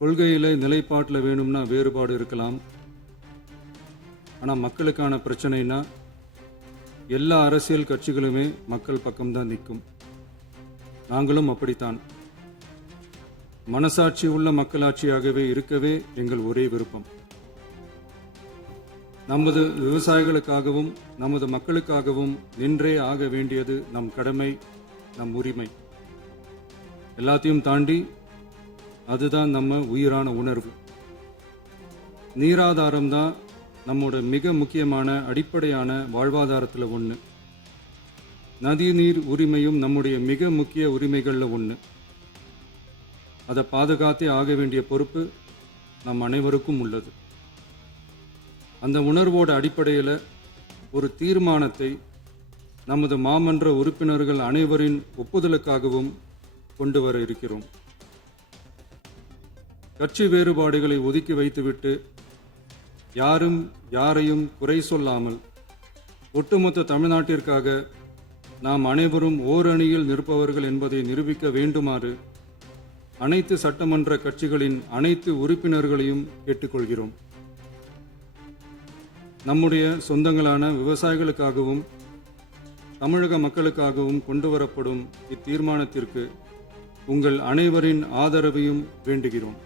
கொள்கையில் நிலைப்பாட்டில் வேணும்னா வேறுபாடு இருக்கலாம். ஆனால் மக்களுக்கான பிரச்சனைனா எல்லா அரசியல் கட்சிகளுமே மக்கள் பக்கம்தான் நிற்கும். நாங்களும் அப்படித்தான். மனசாட்சி உள்ள மக்களாட்சியாகவே இருக்கவே எங்கள் ஒரே விருப்பம். நமது விவசாயிகளுக்காகவும் நமது மக்களுக்காகவும் நின்றே ஆக வேண்டியது நம் கடமை, நம் உரிமை. எல்லாத்தையும் தாண்டி அதுதான் நம்ம உயிரான உணர்வு. நீராதாரம் தான் நம்மோட மிக முக்கியமான அடிப்படையான வாழ்வாதாரத்தில் ஒன்று. நதிநீர் உரிமையும் நம்முடைய மிக முக்கிய உரிமைகளில் ஒன்று. அதை பாதுகாத்தே ஆக வேண்டிய பொறுப்பு நம் அனைவருக்கும் உள்ளது. அந்த உணர்வோட அடிப்படையில் ஒரு தீர்மானத்தை நமது மாமன்ற உறுப்பினர்கள் அனைவரின் ஒப்புதலுக்காகவும் கொண்டு வர இருக்கிறோம். கட்சி வேறுபாடுகளை ஒதுக்கி வைத்துவிட்டு யாரும் யாரையும் குறை சொல்லாமல் ஒட்டுமொத்த தமிழ்நாட்டிற்காக நாம் அனைவரும் ஓரணியில் நிற்பவர்கள் என்பதை நிரூபிக்க வேண்டுமாறு அனைத்து சட்டமன்ற கட்சிகளின் அனைத்து உறுப்பினர்களையும் கேட்டுக்கொள்கிறோம். நம்முடைய சொந்தங்களான விவசாயிகளுக்காகவும் தமிழக மக்களுக்காகவும் கொண்டு வரப்படும் இத்தீர்மானத்திற்கு உங்கள் அனைவரின் ஆதரவையும் வேண்டுகிறோம்.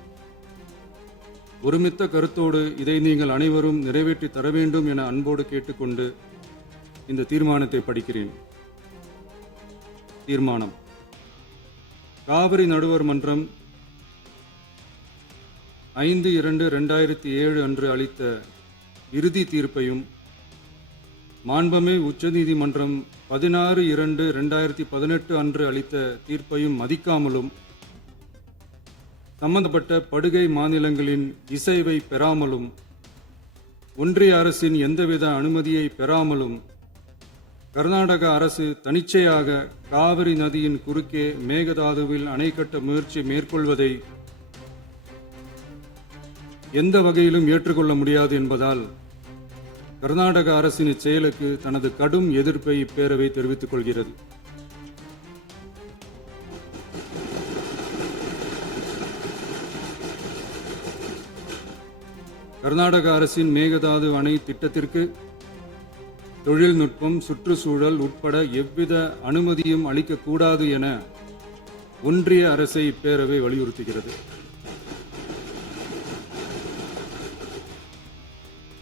ஒருமித்த கருத்தோடு இதை நீங்கள் அனைவரும் நிறைவேற்றி தர வேண்டும் என அன்போடு கேட்டுக்கொண்டு இந்த தீர்மானத்தை படிக்கிறேன். தீர்மானம்: காவிரி நடுவர் மன்றம் 5/2/2007 அன்று அளித்த இறுதி தீர்ப்பையும் மாண்புமிகு உச்சநீதிமன்றம் 16/2/2018 அன்று அளித்த தீர்ப்பையும் மதிக்காமலும் சம்பந்தப்பட்ட படுகை மாநிலங்களின் இசைவை பெறாமலும் ஒன்றிய அரசின் எந்தவித அனுமதியை பெறாமலும் கர்நாடக அரசு தனிச்சையாக காவிரி நதியின் குறுக்கே மேகதாதுவில் அணை கட்ட முயற்சி மேற்கொள்வதை எந்த வகையிலும் ஏற்றுக்கொள்ள முடியாது என்பதால் கர்நாடக அரசின் இச்செயலுக்கு தனது கடும் எதிர்ப்பை இப்பேரவை தெரிவித்துக் கொள்கிறது. கர்நாடக அரசின் மேகதாது அணை திட்டத்திற்கு தொழில்நுட்பம், சுற்றுச்சூழல் உட்பட எவ்வித அனுமதியும் அளிக்கக்கூடாது என ஒன்றிய அரசை இப்பேரவை வலியுறுத்துகிறது.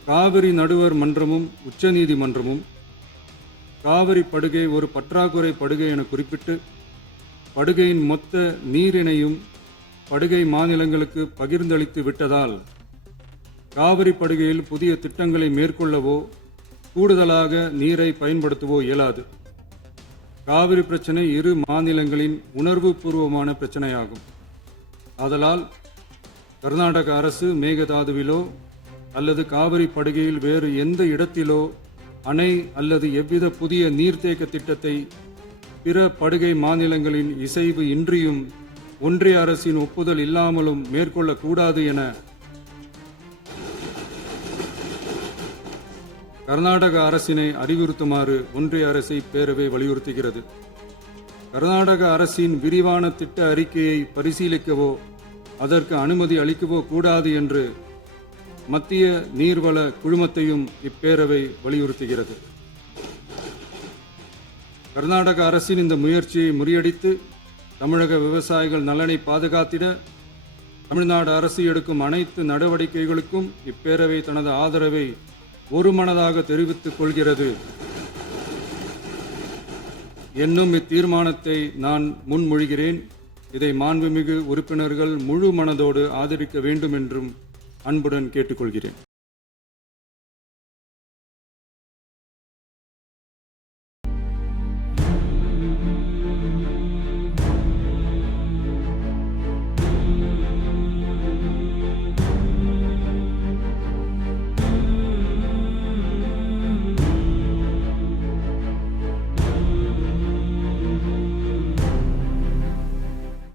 காவிரி நடுவர் மன்றமும் உச்சநீதிமன்றமும் காவிரி படுகை ஒரு பற்றாக்குறை படுகை என குறிப்பிட்டு படுகையின் மொத்த நீரினையும் படுகை மாநிலங்களுக்கு பகிர்ந்தளித்து விட்டதால் காவிரி படுகையில் புதிய திட்டங்களை மேற்கொள்ளவோ கூடுதலாக நீரை பயன்படுத்தவோ இயலாது. காவிரி பிரச்சனை இரு மாநிலங்களின் உணர்வு பூர்வமான பிரச்சனையாகும். ஆதலால் கர்நாடக அரசு மேகதாதுவிலோ அல்லது காவிரி படுகையில் வேறு எந்த இடத்திலோ அணை அல்லது எவ்வித புதிய நீர்த்தேக்க திட்டத்தை பிற படுகை மாநிலங்களின் இசைவு இன்றியும் ஒன்றிய அரசின் ஒப்புதல் இல்லாமலும் மேற்கொள்ளக்கூடாது என கர்நாடக அரசினை அறிவுறுத்துமாறு ஒன்றிய அரசை பேரவை வலியுறுத்துகிறது. கர்நாடக அரசின் விரிவான திட்ட அறிக்கையை பரிசீலிக்கவோ அதற்கு அனுமதி அளிக்கவோ கூடாது என்று மத்திய நீர்வள குழுமத்தையும் இப்பேரவை வலியுறுத்துகிறது. கர்நாடக அரசின் இந்த முயற்சியை முறியடித்து தமிழக விவசாயிகள் நலனை பாதுகாத்திட தமிழ்நாடு அரசு எடுக்கும் அனைத்து நடவடிக்கைகளுக்கும் இப்பேரவை தனது ஆதரவை ஒருமனதாக தெரிவித்துக் கொள்கிறது என்னும் இத்தீர்மானத்தை நான் முன்மொழிகிறேன். இதை மாண்புமிகு உறுப்பினர்கள் முழு மனதோடு ஆதரிக்க வேண்டும் என்றும் அன்புடன் கேட்டுக்கொள்கிறேன்.